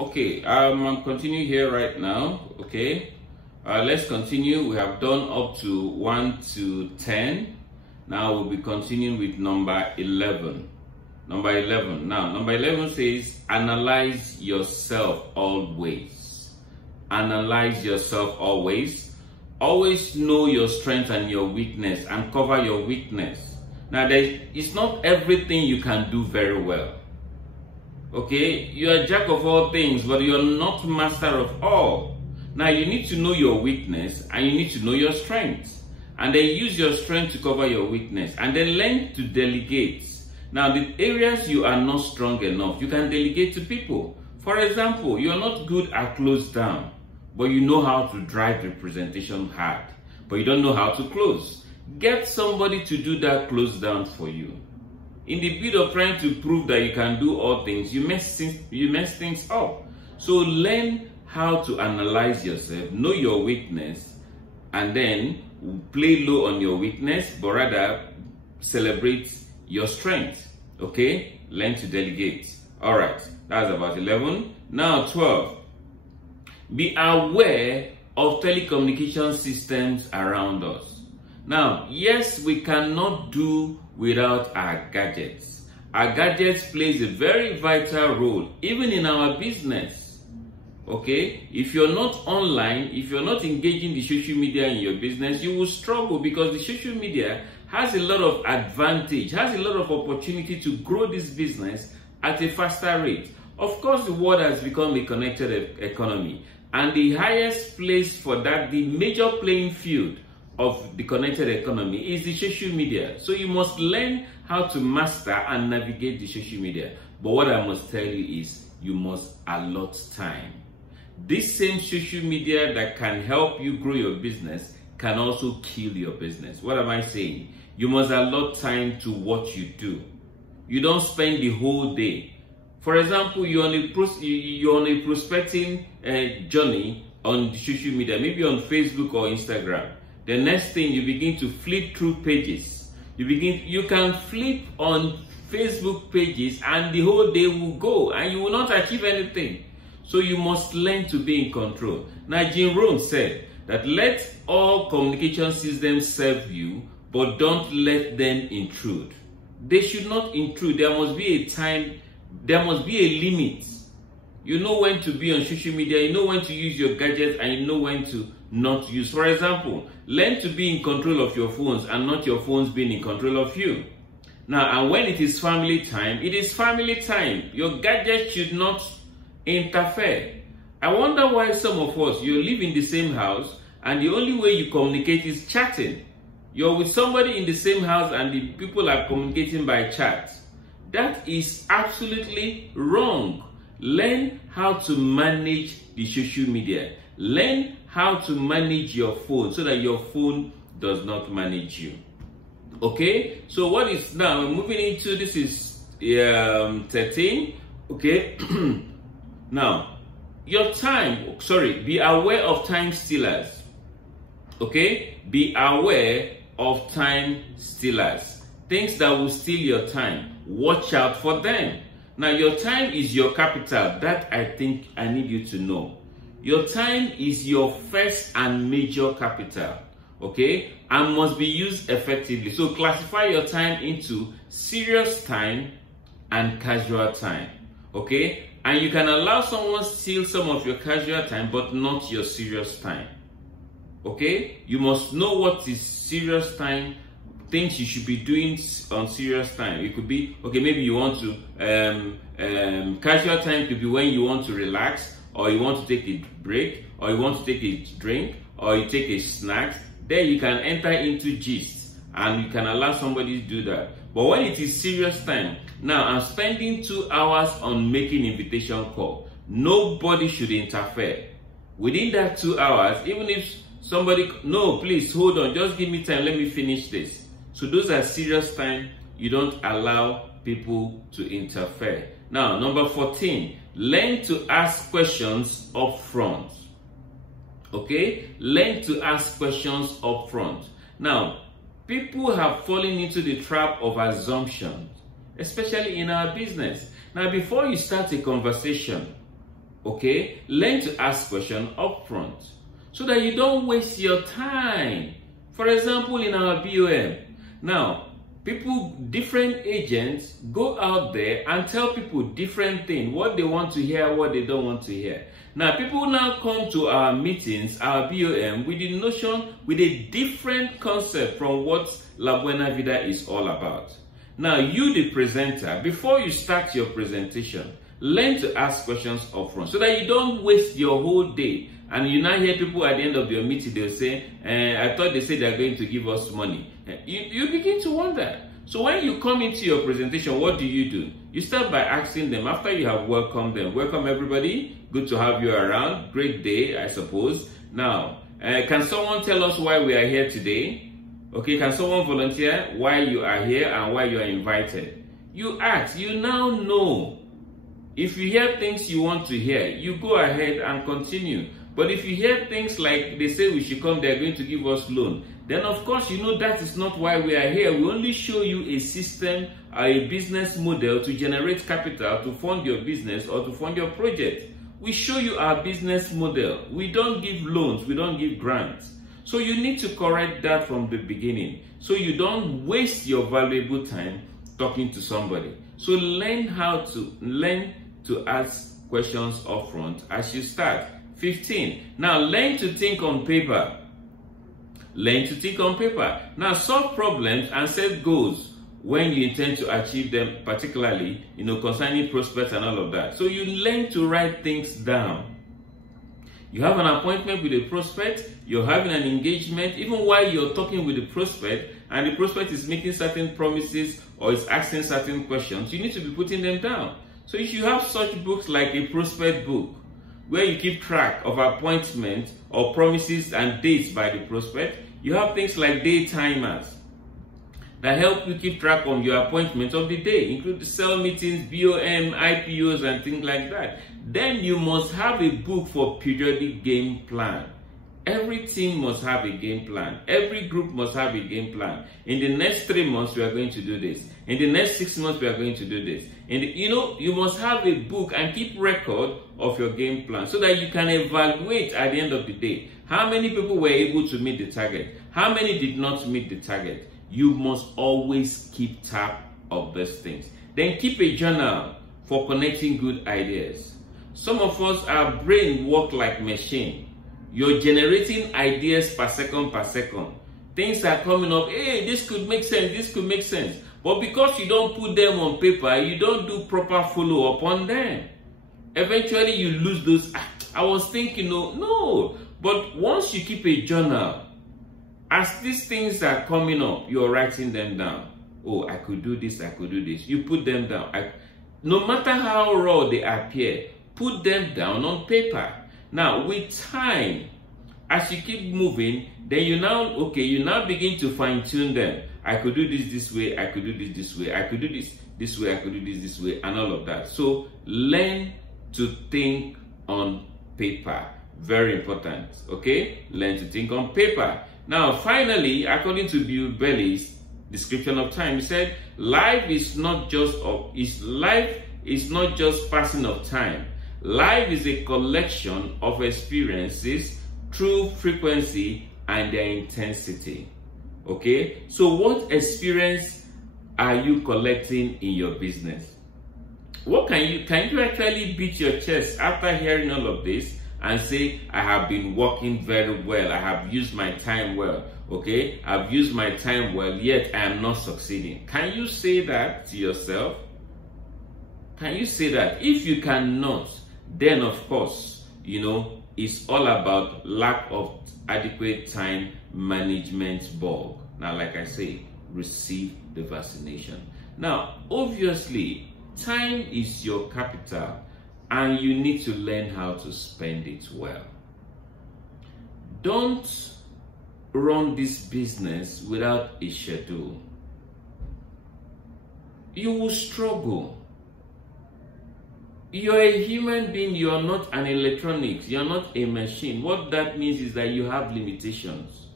Okay, I'm continuing here right now. Okay, let's continue. We have done up to 1 to 10. Now we'll be continuing with number 11. Number 11. Now, number 11 says, analyze yourself always. Analyze yourself always. Always know your strength and your weakness and cover your weakness. Now, it's not everything you can do very well. Okay, you are a jack of all things, but you're not master of all. Now, you need to know your weakness and you need to know your strengths. And then use your strength to cover your weakness. And then learn to delegate. Now, the areas you are not strong enough, you can delegate to people. For example, you are not good at close down, but you know how to drive the presentation hard, but you don't know how to close. Get somebody to do that close down for you. In the bid of trying to prove that you can do all things, you mess things up. So learn how to analyze yourself, know your weakness, and then play low on your weakness, but rather celebrate your strength. Okay? Learn to delegate. All right, that's about 11. Now 12. Be aware of telecommunication systems around us. Now, yes, we cannot do without our gadgets. Our gadgets plays a very vital role, even in our business. Okay? If you're not online, if you're not engaging the social media in your business, you will struggle because the social media has a lot of advantage, has a lot of opportunity to grow this business at a faster rate. Of course, the world has become a connected economy, and the highest place for that, the major playing field of the connected economy is the social media. So you must learn how to master and navigate the social media. But what I must tell you is you must allot time. This same social media that can help you grow your business can also kill your business. What am I saying? You must allot time to what you do. You don't spend the whole day. For example, you're on a prospecting journey on social media, maybe on Facebook or Instagram. The next thing, you begin to flip through pages. You can flip on Facebook pages and the whole day will go and you will not achieve anything. So you must learn to be in control. Now, Jim Rohn said that let all communication systems serve you, but don't let them intrude. They should not intrude. There must be a time, there must be a limit. You know when to be on social media, you know when to use your gadgets, and you know when to not use. For example, learn to be in control of your phones and not your phones being in control of you. Now, and when it is family time, it is family time. Your gadgets should not interfere. I wonder why some of us, you live in the same house and the only way you communicate is chatting. You're with somebody in the same house and the people are communicating by chat. That is absolutely wrong. Learn how to manage the social media. Learn how to manage your phone so that your phone does not manage you. Okay, so what is now we're moving into, this is 13. Okay. Now, your time, be aware of time stealers. Okay, be aware of time stealers. Things that will steal your time. Watch out for them. Now, your time is your capital. That I think I need you to know. Your time is your first and major capital. Okay, and must be used effectively. So classify your time into serious time and casual time. Okay, and you can allow someone steal some of your casual time, but not your serious time. Okay, you must know what is serious time, things you should be doing on serious time. It could be, okay, maybe you want to, casual time could be when you want to relax, or you want to take a break, or you want to take a drink, or you take a snack. There you can enter into gist, and you can allow somebody to do that. But when it is serious time, now I'm spending 2 hours on making invitation call. Nobody should interfere. Within that 2 hours, even if somebody, no, please hold on, just give me time, let me finish this. So those are serious time. You don't allow people to interfere. Now, number 14, learn to ask questions up front. Okay, learn to ask questions up front. Now, people have fallen into the trap of assumptions, especially in our business. Now, before you start a conversation, Okay, learn to ask questions upfront so that you don't waste your time. For example, in our BOM, now different agents go out there and tell people different things, what they want to hear, what they don't want to hear. Now people now come to our meetings, our BOM, with the notion, with a different concept from what La Buena Vida is all about. Now you, the presenter, before you start your presentation, learn to ask questions upfront so that you don't waste your whole day. And you now hear people at the end of your meeting, they'll say, I thought they said they're going to give us money. You begin to wonder. So when you come into your presentation, what do? You start by asking them, after you have welcomed them, welcome everybody, good to have you around, great day, I suppose. Now, can someone tell us why we are here today? Okay, can someone volunteer why you are here and why you are invited? You ask, you now know. If you hear things you want to hear, you go ahead and continue. But if you hear things like they say we should come, they're going to give us loan, then of course you know that is not why we are here. We only show you a system, a business model to generate capital to fund your business or to fund your project. We show you our business model. We don't give loans, we don't give grants. So you need to correct that from the beginning so you don't waste your valuable time talking to somebody. So learn to ask questions upfront as you start. 15. Now learn to think on paper. Learn to think on paper. Now solve problems and set goals when you intend to achieve them, particularly, concerning prospects and all of that. So you learn to write things down. You have an appointment with a prospect, you're having an engagement, even while you're talking with the prospect, and the prospect is making certain promises or is asking certain questions, you need to be putting them down. So if you have such books like a prospect book, where you keep track of appointments or promises and dates by the prospect, you have things like day timers that help you keep track of your appointments of the day, include the sell meetings, BOM, IPOs, and things like that. Then you must have a book for periodic game plan. Every team must have a game plan. Every group must have a game plan. In the next 3 months, we are going to do this. In the next 6 months, we are going to do this. And you must have a book and keep record of your game plan so that you can evaluate at the end of the day how many people were able to meet the target, how many did not meet the target. You must always keep tab of these things. Then keep a journal for connecting good ideas. Some of us, our brain work like machine. You're generating ideas per second. Things are coming up, hey, this could make sense, this could make sense. But because you don't put them on paper, you don't do proper follow-up on them. Eventually you lose those, I was thinking, no. But once you keep a journal, as these things are coming up, you're writing them down. Oh, I could do this, I could do this. You put them down. No matter how raw they appear, put them down on paper. Now, with time, as you keep moving, then you now begin to fine-tune them. I could do this way, I could do this way, I could do this way, I could do this way, and all of that. So, learn to think on paper. Very important, okay? Learn to think on paper. Now, finally, according to Bill Belly's description of time, he said, life is not just passing of time. Life is a collection of experiences through frequency and their intensity. Okay? So what experience are you collecting in your business? What can you actually beat your chest after hearing all of this and say, I have been working very well, I have used my time well, okay? I've used my time well, yet I am not succeeding. Can you say that to yourself? Can you say that? If you cannot, then of course, it's all about lack of adequate time management bug. Now, like I say, receive the vaccination. Now, obviously, time is your capital and you need to learn how to spend it well. Don't run this business without a schedule. You will struggle. You're a human being, you're not an electronics, you're not a machine. What that means is that you have limitations.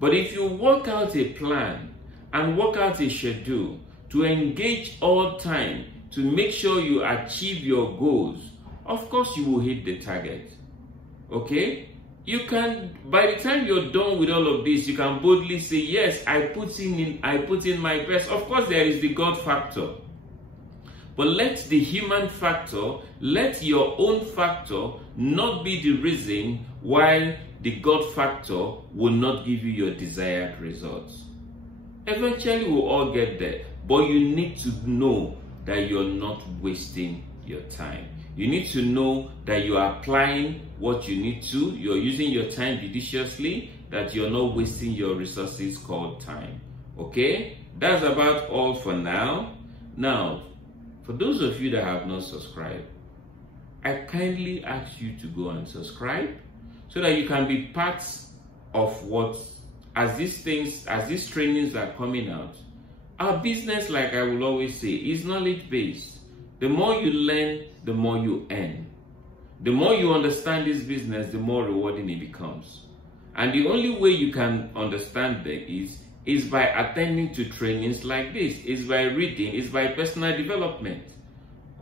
But if you work out a plan and work out a schedule to engage all time to make sure you achieve your goals, of course you will hit the target. Okay? You can, by the time you're done with all of this, you can boldly say, yes, I put in my best. Of course, there is the God factor. But let the human factor, let your own factor not be the reason why the God factor will not give you your desired results. Eventually, we'll all get there. But you need to know that you're not wasting your time. You need to know that you are applying what you need to. You're using your time judiciously, that you're not wasting your resources called time. Okay? That's about all for now. Now, for those of you that have not subscribed, I kindly ask you to go and subscribe so that you can be part of what, as these trainings are coming out, our business, like I will always say, is knowledge-based. The more you learn, the more you earn. The more you understand this business, the more rewarding it becomes. And the only way you can understand that is by attending to trainings like this, is by reading, is by personal development.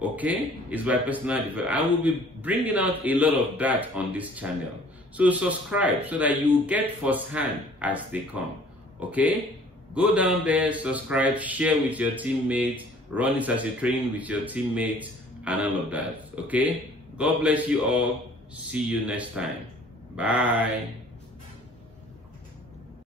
Okay? It's by personal development. I will be bringing out a lot of that on this channel. So subscribe so that you get firsthand as they come. Okay? Go down there, subscribe, share with your teammates, run it as a training with your teammates, and all of that. Okay? God bless you all. See you next time. Bye.